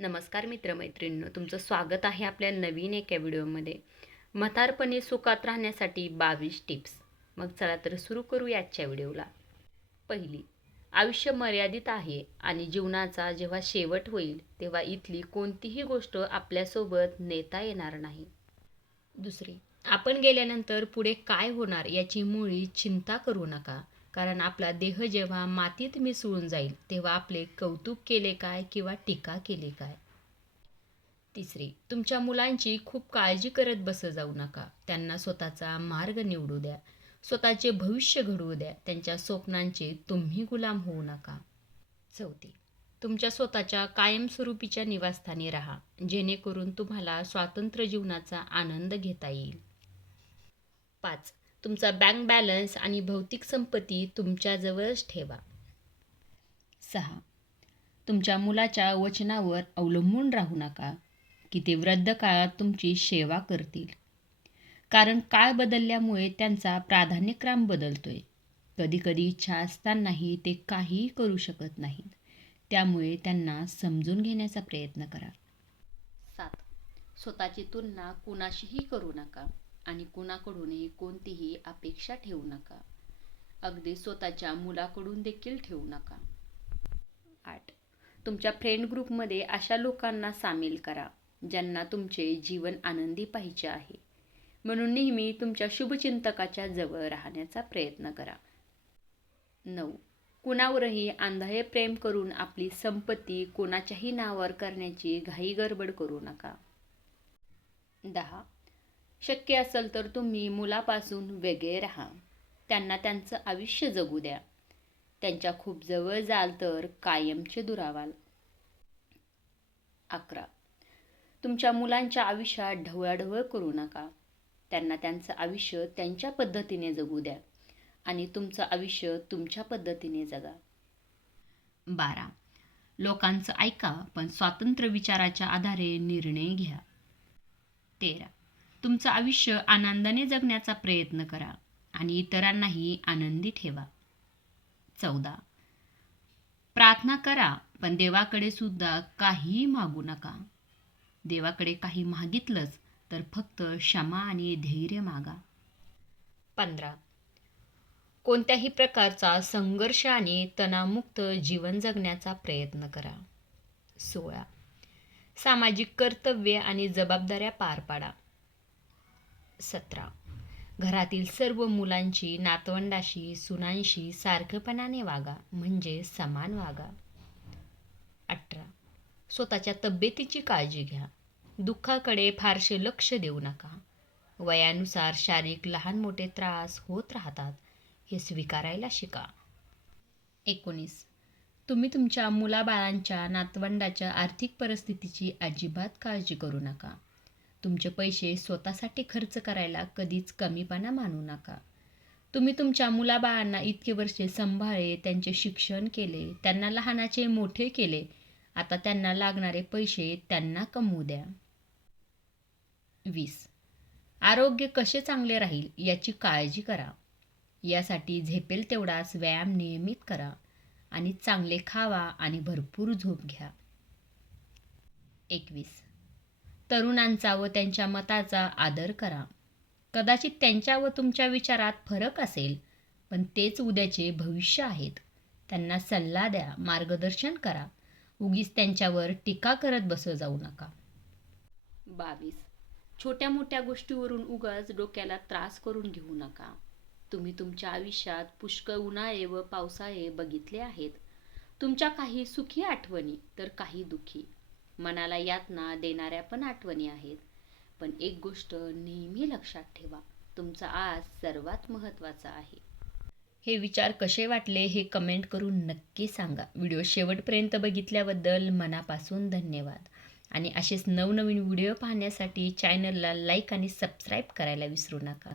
नमस्कार मित्रमैत्रिणींनो तुमचं स्वागत आहे आपल्या नवीन एका व्हिडिओमध्ये. म्हातारपणे सुखात राहण्यासाठी बावीस टिप्स. मग चला तर सुरू करू आजच्या व्हिडिओला. पहिली आयुष्य मर्यादित आहे आणि जीवनाचा जेव्हा शेवट होईल तेव्हा इथली कोणतीही गोष्ट आपल्यासोबत नेता येणार नाही. दुसरी आपण गेल्यानंतर पुढे काय होणार याची मुळी चिंता करू नका. कारण आपला देह जेव्हा मातीत मिसळून जाईल तेव्हा आपले कौतुक केले काय किंवा टीका केली काय? तिसरी तुमच्या मुलांची खूप काळजी करत बस जाऊ नका. त्यांना स्वतःचा मार्ग निवडू द्या. स्वतःचे भविष्य घडवू द्या. त्यांच्या स्वप्नांचे तुम्ही गुलाम होऊ नका. चौथी तुमच्या स्वतःच्या कायमस्वरूपीच्या निवासस्थानी राहा. जेणेकरून तुम्हाला स्वातंत्र्य जीवनाचा आनंद घेता येईल. पाच तुमचा बँक बॅलन्स आणि भौतिक संपत्ती तुमच्याजवळच ठेवा. सहा. तुमच्या मुलाच्या वचनावर अवलंबून राहू नका की ते वृद्ध काळात तुमची सेवा करतील. कारण काळ बदलल्यामुळे त्यांचा प्राधान्यक्रम बदलतोय. कधीकधी इच्छा असतानाही ते काहीही करू शकत नाहीत त्यामुळे त्यांना समजून घेण्याचा प्रयत्न करा. सात. स्वतःची तुलना कुणाशीही करू नका. आणि कुणाकडूनही कोणतीही अपेक्षा ठेवू नका. अगदी स्वतःच्या मुलाकडून देखील ठेवू नका. आठ. तुमच्या फ्रेंड ग्रुपमध्ये अशा लोकांना सामील करा ज्यांना तुमचे जीवन आनंदी पाहिजे आहे. म्हणून नेहमी तुमच्या शुभचिंतकाच्या जवळ राहण्याचा प्रयत्न करा. नऊ. कुणावरही आंधळे प्रेम करून आपली संपत्ती कोणाच्याही नावावर करण्याची घाई गडबड करू नका. दहा. शक्य असेल तर तुम्ही मुलापासून वेगळे राहा. त्यांना त्यांचं आयुष्य जगू द्या. त्यांच्या खूप जवळ जाल तर कायमचे दुरावाल. अकरा. तुमच्या मुलांच्या आयुष्यात ढवळाढवळ करू नका. त्यांना त्यांचं आयुष्य त्यांच्या पद्धतीने जगू द्या आणि तुमचं आयुष्य तुमच्या पद्धतीने जगा. बारा. लोकांचं ऐका पण स्वातंत्र्य विचाराच्या आधारे निर्णय घ्या. तेरा. तुमचं आयुष्य आनंदाने जगण्याचा प्रयत्न करा आणि इतरांनाही आनंदी ठेवा. चौदा. प्रार्थना करा पण देवाकडे सुद्धा काही मागू नका. देवाकडे काही मागितलंच तर फक्त क्षमा आणि धैर्य मागा. पंधरा. कोणत्याही प्रकारचा संघर्ष आणि तणावमुक्त जीवन जगण्याचा प्रयत्न करा. सोळा. सामाजिक कर्तव्ये आणि जबाबदाऱ्या पार पाडा. सतरा. घरातील सर्व मुलांची नातवंडाशी सुनांशी सारखपणाने वागा म्हणजे समान वागा. अठरा. स्वतःच्या तब्येतीची काळजी घ्या. दुःखाकडे फारसे लक्ष देऊ नका. वयानुसार शारीरिक लहान मोठे त्रास होत राहतात हे स्वीकारायला शिका. एकोणीस. तुम्ही तुमच्या मुलाबाळांच्या नातवंडाच्या आर्थिक परिस्थितीची अजिबात काळजी करू नका. तुमचे पैसे स्वतःसाठी खर्च करायला कधीच कमीपणा मानू नका. तुम्ही तुमच्या मुलाबाळांना इतके वर्षे सांभाळले त्यांचे शिक्षण केले त्यांना लहानाचे मोठे केले. आता त्यांना लागणारे पैसे त्यांना कमवू द्या. वीस. आरोग्य कसे चांगले राहील याची काळजी करा. यासाठी झेपेल तेवढाच व्यायाम नियमित करा आणि चांगले खावा आणि भरपूर झोप घ्या. एकवीस. तरुणांचा व त्यांच्या मताचा आदर करा. कदाचित त्यांच्या व तुमच्या विचारात फरक असेल पण तेच उद्याचे भविष्य आहेत. त्यांना सल्ला द्या मार्गदर्शन करा. उगीच त्यांच्यावर टीका करत बस जाऊ नका. बावीस. छोट्या मोठ्या गोष्टीवरून उगाच डोक्याला त्रास करून घेऊ नका. तुम्ही तुमच्या आयुष्यात पुष्कळ उन्हाळे व पावसाळे बघितले आहेत. तुमच्या काही सुखी आठवणी तर काही दुःखी. मनाला यातना देणाऱ्या पण आठवणी आहेत. पण एक गोष्ट नेहमी लक्षात ठेवा तुमचा आज सर्वात महत्त्वाचा आहे. हे विचार कसे वाटले हे कमेंट करून नक्की सांगा. व्हिडिओ शेवटपर्यंत बघितल्याबद्दल मनापासून धन्यवाद. आणि असेच नवनवीन व्हिडिओ पाहण्यासाठी चॅनलला लाईक आणि सबस्क्राईब करायला विसरू नका.